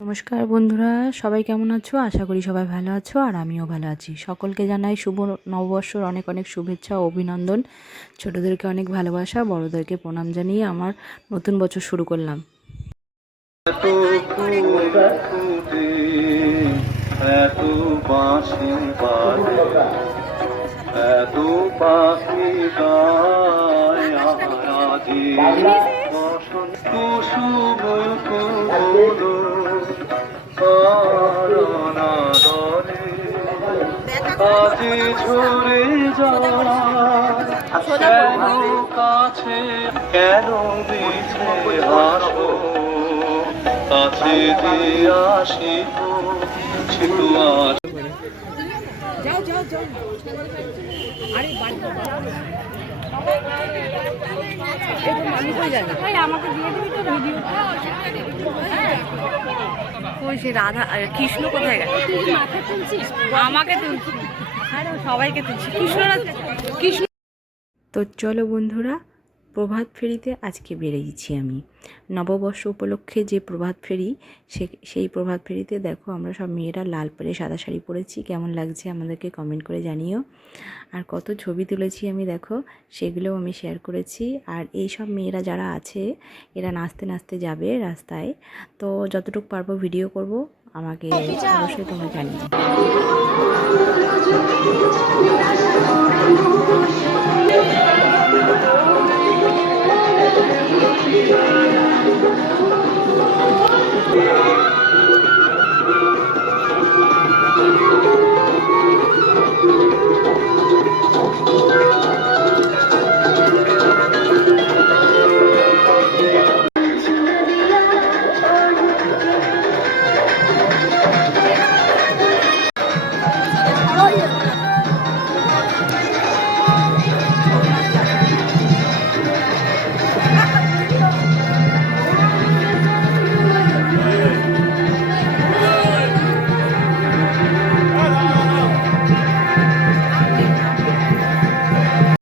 নমস্কার বন্ধুরা, সবাই কেমন আছো? আশা করি সবাই ভালো আছো আর আমিও ভালো আছি। সকলকে জানাই শুভ নববর্ষর অনেক অনেক শুভেচ্ছা ও অভিনন্দন। ছোটদেরকে অনেক ভালোবাসা, বড়দেরকে প্রণাম জানিয়ে আমার নতুন বছর শুরু করলাম। কাছে ঝরে যায় কাছে কেন মিছে হাসো কাছে দিয়ে আসিব ছিটু আস যাও যাও যাও আরে বাড়ি মানুষ হয়ে যাবে আমাকে দিয়ে দিবি তো ভিডিওটা ওই সে রাধা কৃষ্ণ কোথায় গেল আমাকে তুলছি সবাইকে তুলছি কৃষ্ণ। তো চলো বন্ধুরা, প্রভাত ফেরিতে আজকে বেরিয়েছি আমি। নববর্ষ উপলক্ষে যে প্রভাত ফেরি, সেই প্রভাত ফেরিতে দেখো আমরা সব মেয়েরা লাল পরে সাদা শাড়ি পরেছি। কেমন লাগছে আমাদেরকে কমেন্ট করে জানিও। আর কত ছবি তুলেছি আমি, দেখো সেগুলোও আমি শেয়ার করেছি। আর এই সব মেয়েরা যারা আছে এরা নাচতে নাচতে যাবে রাস্তায়। তো যতটুকু পারবো ভিডিও করব, আমাকে অবশ্যই তোমরা জানিও।